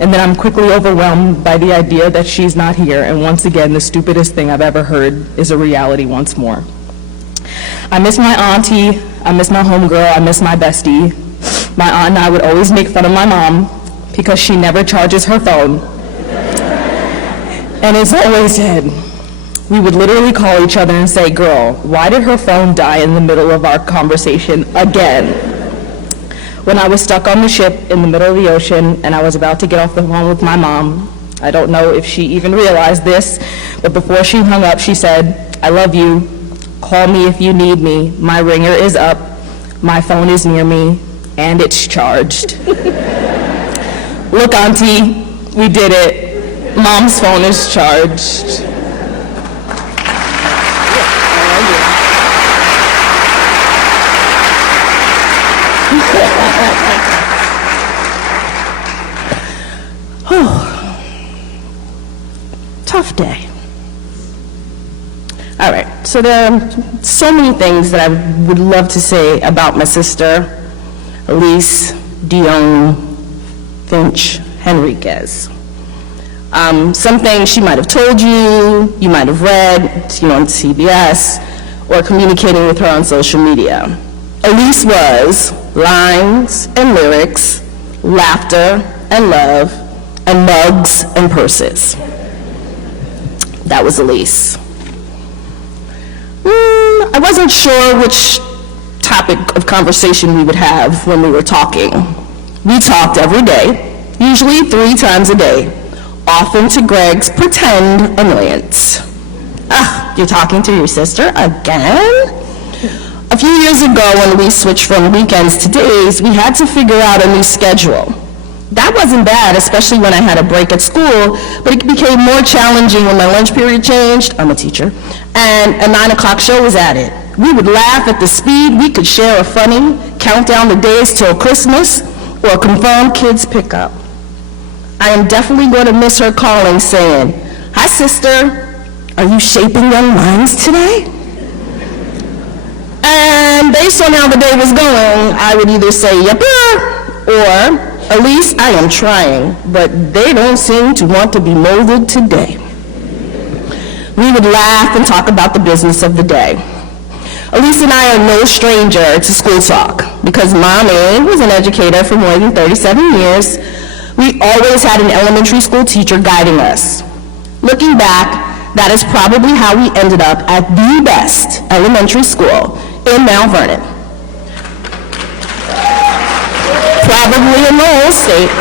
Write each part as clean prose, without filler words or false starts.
And then I'm quickly overwhelmed by the idea that she's not here, and once again, the stupidest thing I've ever heard is a reality once more. I miss my auntie, I miss my homegirl, I miss my bestie. My aunt and I would always make fun of my mom because she never charges her phone. And it's always said, we would literally call each other and say, girl, why did her phone die in the middle of our conversation again? When I was stuck on the ship in the middle of the ocean and I was about to get off the phone with my mom, I don't know if she even realized this, but before she hung up, she said, I love you. Call me if you need me. My ringer is up. My phone is near me, and it's charged. Look, Auntie, we did it. Mom's phone is charged. Tough day. All right, so there are so many things that I would love to say about my sister, Elise Finch Henriquez. Some things she might have told you, you might have read, on CBS, or communicating with her on social media. Elise was lines and lyrics, laughter and love, and mugs and purses. That was Elise. I wasn't sure which topic of conversation we would have when we were talking. We talked every day, usually 3 times a day, often to Greg's pretend annoyance. You're talking to your sister again? A few years ago, when we switched from weekends to days, we had to figure out a new schedule. That wasn't bad, especially when I had a break at school, but it became more challenging when my lunch period changed, I'm a teacher, and a 9 o'clock show was added. We would laugh at the speed we could share a funny, count down the days till Christmas, or confirm kids pickup. I am definitely going to miss her calling saying, hi sister, are you shaping young minds today? And based on how the day was going, I would either say, yepper, or, Elise, I am trying, but they don't seem to want to be molded today. We would laugh and talk about the business of the day. Elise and I are no stranger to school talk because Mommy was an educator for more than 37 years. We always had an elementary school teacher guiding us. Looking back, that is probably how we ended up at the best elementary school in Mount Vernon. Probably in the whole state.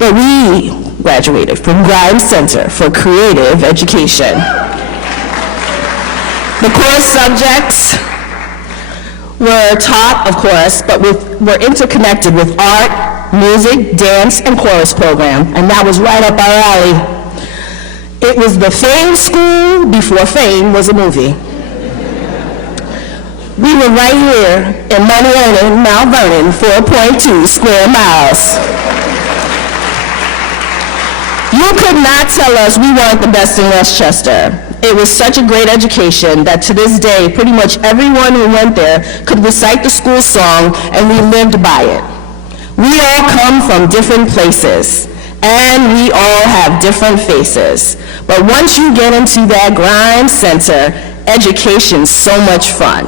But we graduated from Grimes Center for Creative Education. The course subjects were taught, of course, but were interconnected with art, music, dance, and chorus program, and that was right up our alley. It was the Fame School before Fame was a movie. We were right here in Mount Vernon, 4.2 square miles. You could not tell us we weren't the best in Westchester. It was such a great education that to this day, pretty much everyone who went there could recite the school song, and we lived by it. We all come from different places, and we all have different faces. But once you get into that Grimes Center, education's so much fun.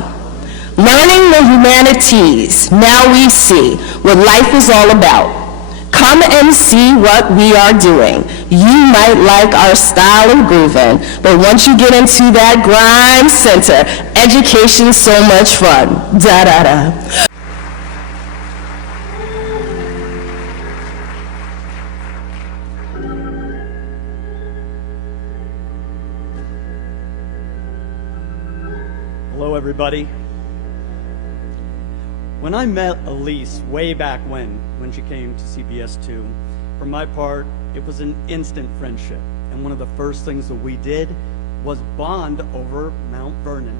Learning the humanities, now we see what life is all about. Come and see what we are doing. You might like our style of grooving, but once you get into that Grimes Center, education's so much fun. Da-da-da. Hello, everybody. When I met Elise way back when she came to CBS-2, for my part, it was an instant friendship. And one of the first things that we did was bond over Mount Vernon,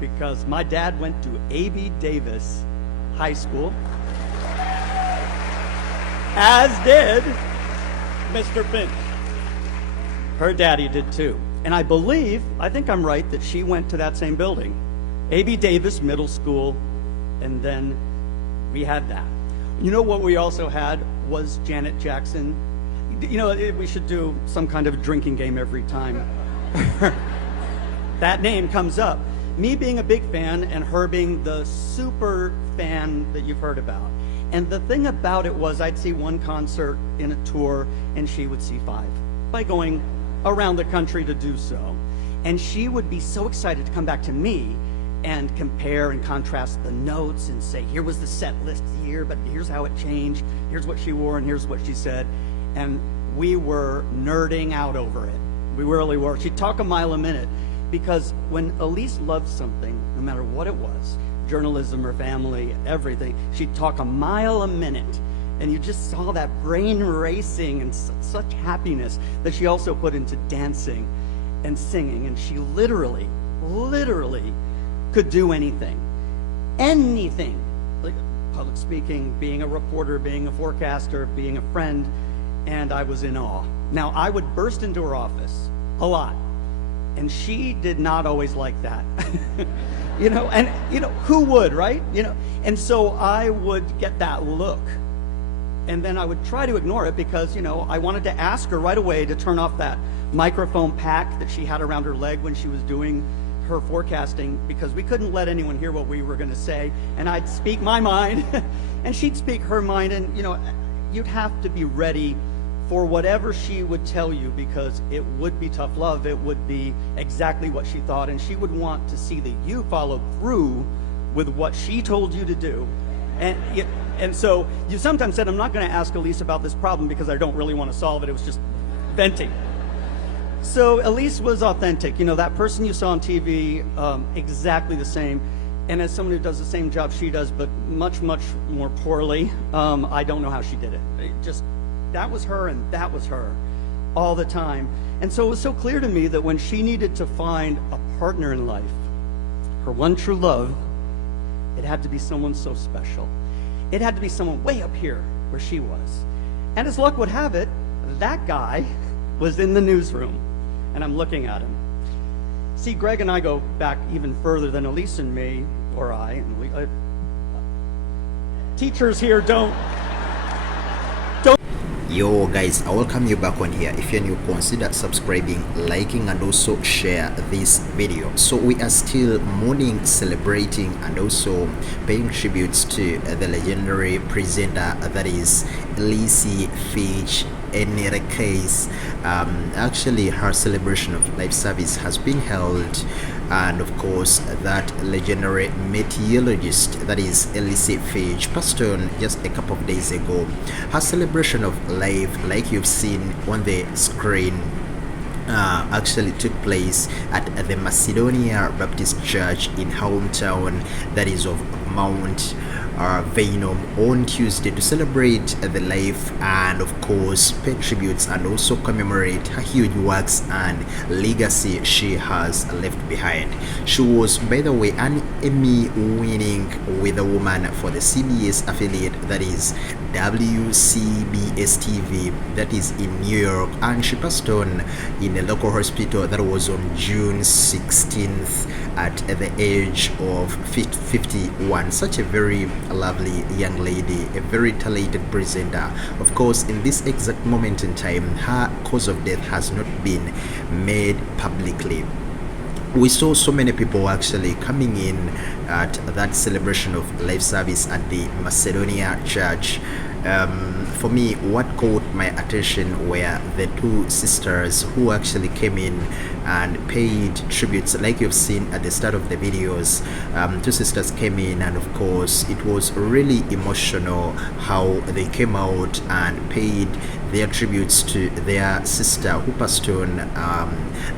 because my dad went to A.B. Davis High School, as did Mr. Finch. Her daddy did too. And I think I'm right, that she went to that same building, A.B. Davis Middle School, and then we had that. You know what we also had was Janet Jackson. You know, we should do some kind of drinking game every time that name comes up. Me being a big fan and her being the super fan that you've heard about. And the thing about it was I'd see one concert in a tour and she would see 5 by going around the country to do so. And she would be so excited to come back to me and compare and contrast the notes and say, here was the set list here, but here's how it changed. Here's what she wore and here's what she said. And we were nerding out over it. We really were. She'd talk a mile a minute because when Elise loved something, no matter what it was, journalism or family, everything, she'd talk a mile a minute. And you just saw that brain racing and such happiness that she also put into dancing and singing. And she literally could do anything. Anything. Like public speaking, being a reporter, being a forecaster, being a friend. And I was in awe. Now, I would burst into her office a lot. And she did not always like that. You know, and you know, who would, right? You know, and so I would get that look. And then I would try to ignore it because, you know, I wanted to ask her right away to turn off that microphone pack that she had around her leg when she was doing her forecasting, because we couldn't let anyone hear what we were going to say. And I'd speak my mind and she'd speak her mind. And, you know, you'd have to be ready for whatever she would tell you, because it would be tough love. It would be exactly what she thought, and she would want to see that you followed through with what she told you to do. And so you sometimes said, I'm not going to ask Elise about this problem because I don't really want to solve it. It was just venting. So Elise was authentic. You know, that person you saw on TV, exactly the same. And as someone who does the same job she does, but much, much more poorly, I don't know how she did it. That was her and that was her all the time. And so it was so clear to me that when she needed to find a partner in life, her one true love, it had to be someone so special. It had to be someone way up here where she was. And as luck would have it, that guy was in the newsroom. And I'm looking at him. See, Greg and I go back even further than Elise and me, or I. And teachers here don't. Yo guys, I welcome you back on here. If you're new, consider subscribing, liking, and also share this video. So we are still mourning, celebrating, and also paying tributes to the legendary presenter that is Elise Finch. In her case, actually her celebration of life service has been held, and of course that legendary meteorologist that is Elsie Finch passed on just a couple of days ago. Her celebration of life, like you've seen on the screen, actually took place at the Macedonia Baptist Church in hometown that is of Mount Venom on Tuesday to celebrate the life and of course pay tributes and also commemorate her huge works and legacy she has left behind. She was, by the way, an Emmy winning with a woman for the CBS affiliate that is WCBS-TV that is in New York, and she passed on in a local hospital that was on June 16th at the age of 51. Such a very lovely young lady, a very talented presenter. Of course, in this exact moment in time, her cause of death has not been made publicly. We saw so many people actually coming in at that celebration of life service at the Macedonia Church. For me, what caught my attention were the two sisters who actually came in and paid tributes, like you've seen at the start of the videos. Two sisters came in, and of course it was really emotional how they came out and paid their tributes to their sister who passed on,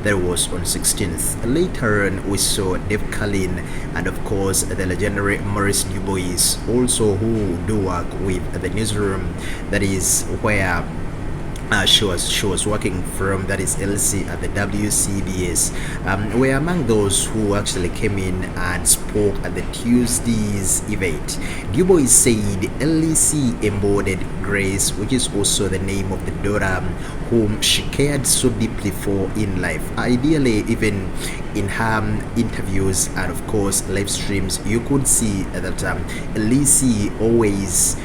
that was on 16th. Later on, we saw Carlin and of course the legendary Maurice Dubois, also who do work with the newsroom, that is where she was working from, that is Elsie at the WCBS. Were among those who actually came in and spoke at the Tuesday's event. Dubois said Elsie embodied grace, which is also the name of the daughter whom she cared so deeply for in life. Ideally, even in her interviews and of course live streams, you could see that Elsie always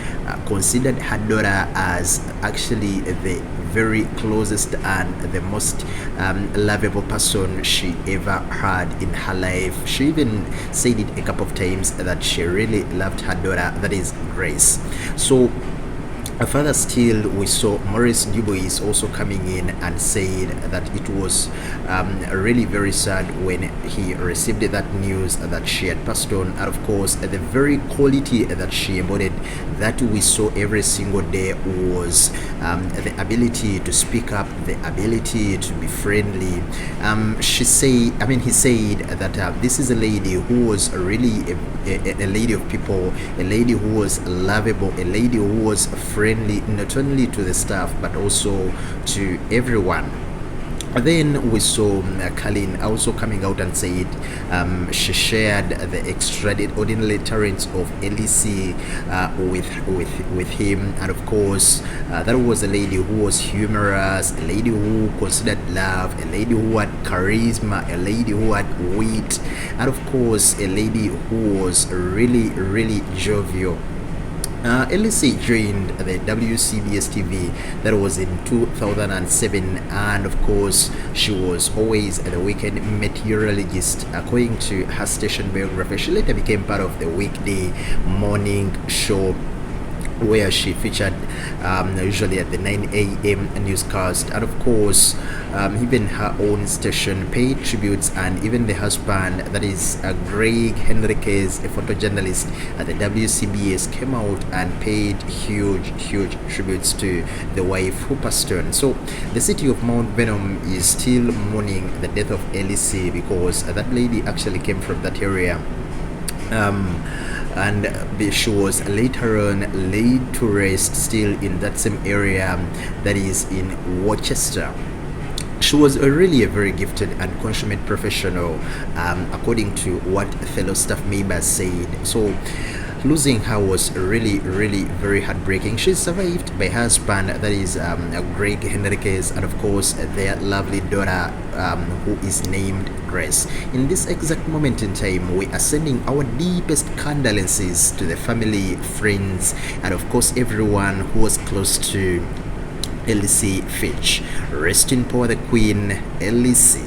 considered her daughter as actually the very closest and the most lovable person she ever had in her life. She even said it a couple of times that she really loved her daughter, that is Grace. So further still, we saw Maurice Dubois also coming in and said that it was really very sad when he received that news that she had passed on. And of course, the very quality that she embodied, that we saw every single day, was the ability to speak up, the ability to be friendly. He said that this is a lady who was really a lady of people, a lady who was lovable, a lady who was friendly, not only to the staff but also to everyone. Then we saw Carlin also coming out and said she shared the extraordinary talents of Elise with him, and of course that was a lady who was humorous, a lady who considered love, a lady who had charisma, a lady who had wit, and of course a lady who was really jovial. Elise joined the WCBS-TV, that was in 2007, and of course she was always the weekend meteorologist. According to her station biography, she later became part of the weekday morning show, where she featured usually at the 9 a.m. newscast. And of course, even her own station paid tributes, and even the husband, that is Wragge Henriquez, a photojournalist at the WCBS, came out and paid huge tributes to the wife who passed on. So the city of Mount Venom is still mourning the death of Elise, because that lady actually came from that area. And she was later on laid to rest still in that same area, that is in Worcester. She was really a very gifted and consummate professional, according to what fellow staff members said. So losing her was really very heartbreaking. She's survived by her husband, that is Wragge Henriquez, and of course their lovely daughter, who is named Grace. In this exact moment in time, we are sending our deepest condolences to the family, friends, and of course everyone who was close to Elsie Finch. Rest in power, the Queen, Elise.